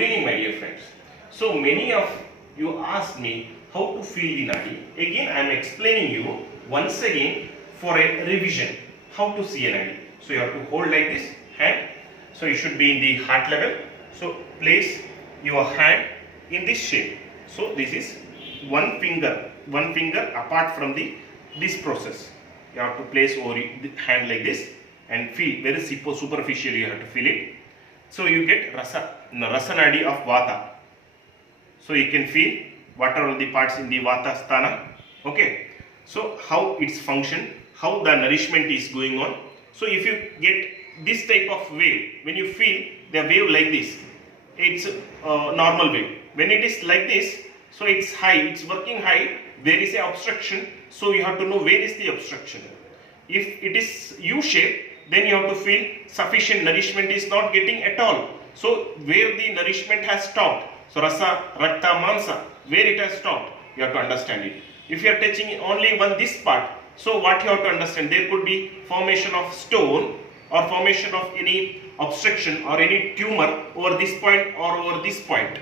Good evening, my dear friends. So many of you asked me how to feel the nadi. Again, I am explaining you once again for a revision how to see a nadi. So you have to hold like this hand. So you should be in the heart level. So place your hand in this shape. So this is one finger apart from this process. You have to place over the hand like this and feel very superficially. You have to feel it. So you get rasa nadi of vata. So you can feel what are all the parts in the vata sthana. Okay. So how its function, how the nourishment is going on. So if you get this type of wave, when you feel the wave like this, it's a normal wave. When it is like this, so it's high, it's working high, there is a obstruction. So you have to know where is the obstruction. If it is U shape, then you have to feel sufficient nourishment is not getting at all. So where the nourishment has stopped, so rasa, rakta, mamsa, where it has stopped, you have to understand it. If you are touching only this part, so what you have to understand, there could be formation of stone or formation of any obstruction or any tumor over this point or over this point.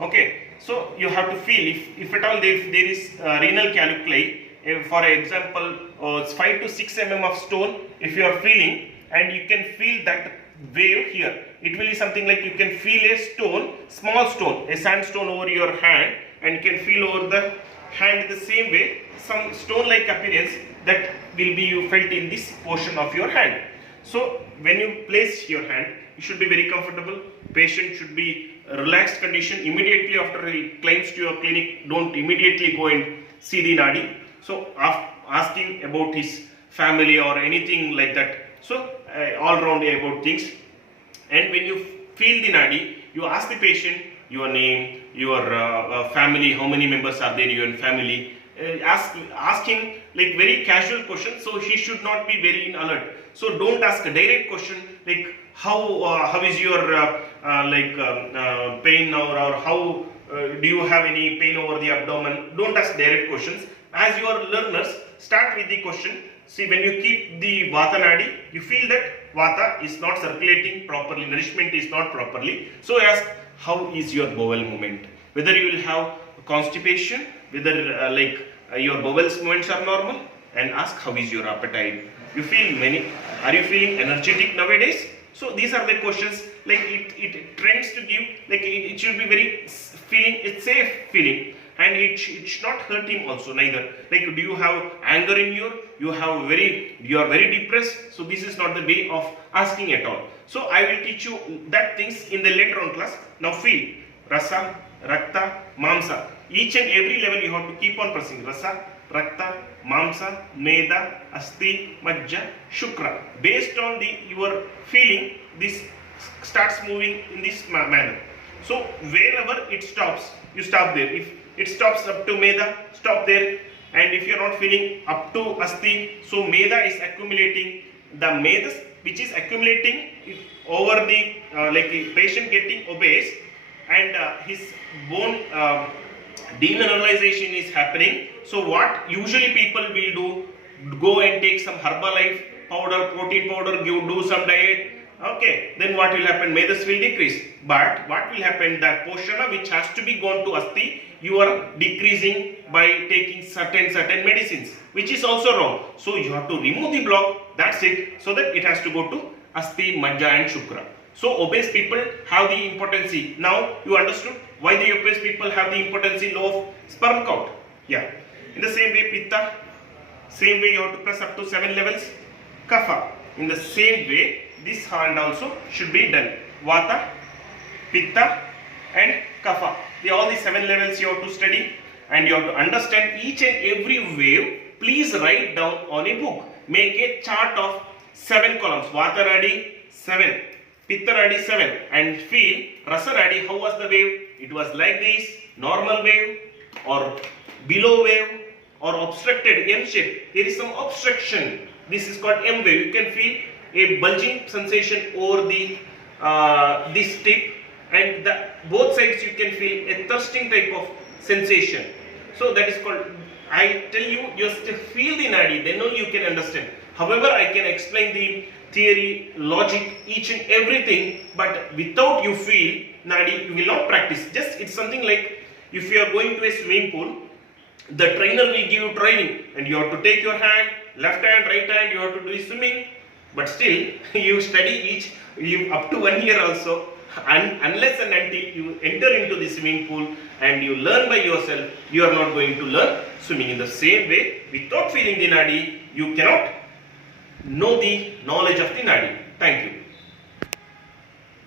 Okay, so you have to feel if at all there is renal calculi, for example 5 to 6 mm of stone, if you are feeling and you can feel that wave here, it will be something like you can feel a stone, small stone, a sandstone over your hand, and you can feel over the hand the same way, some stone like appearance that will be you felt in this portion of your hand. So when you place your hand, you should be very comfortable. Patient should be relaxed condition. Immediately after he climbs to your clinic, don't immediately go and see the nadi. So asking about his family or anything like that. So all round about things. And when you feel the nadi, you ask the patient your name, your family, how many members are there in your family. Ask him like very casual question, so he should not be very in alert. So don't ask a direct question like how is your pain now, or how do you have any pain over the abdomen. Don't ask direct questions. As you are learners, start with the question. See, when you keep the vata nadi, you feel that vata is not circulating properly, nourishment is not properly. So ask, how is your bowel movement? Whether you will have constipation, whether your bowels movements are normal, and ask how is your appetite. You feel are you feeling energetic nowadays? So these are the questions, like it trends to give, like it should be very feeling, it's safe feeling, and it should not hurt him also neither. Like, do you have anger in you are very depressed? So this is not the way of asking at all. So I will teach you that things in the later on class. Now feel rasa, rakta, mamsa. Each and every level you have to keep on pressing. Rasa, rakta, mamsa, meda, asti, majja, shukra. Based on your feeling, this starts moving in this manner. So wherever it stops, you stop there. If it stops up to meda, stop there. And if you are not feeling up to asti, so meda is accumulating. The medas which is accumulating over the patient getting obese, and his bone demineralization is happening. So what usually people will do, go and take some Herbalife powder, protein powder, do some diet. Okay, then what will happen? Medas will decrease. But what will happen? That portion which has to be gone to asti, you are decreasing by taking certain medicines, which is also wrong. So you have to remove the block. That's it. So that it has to go to asti, majja, and shukra. So obese people have the impotency. Now you understood why the obese people have the impotency, low of sperm count. Yeah. In the same way, pitta, same way you have to press up to 7 levels. Kapha, in the same way, this hand also should be done. Vata, pitta, and kapha. All the 7 levels you have to study, and you have to understand each and every wave. Please write down on a book. Make a chart of 7 columns. Vata nadi 7. Pitta nadi 7, and feel rasa nadi, how was the wave? It was like this, normal wave or below wave or obstructed M shape. There is some obstruction. This is called M wave. You can feel a bulging sensation over the this tip, and both sides you can feel a thirsting type of sensation. So that is called, I tell you, just feel the nadi, then only you can understand. However, I can explain the theory, logic, each and everything, but without you feel, Nadi, you will not practice. Just it's something like if you are going to a swimming pool, the trainer will give you training and you have to take your hand, left hand, right hand, you have to do swimming. But still, you study up to 1 year also. And unless and until you enter into the swimming pool and you learn by yourself, you are not going to learn swimming. In the same way, without feeling the Nadi, you cannot know the knowledge of the Nadi. Thank you.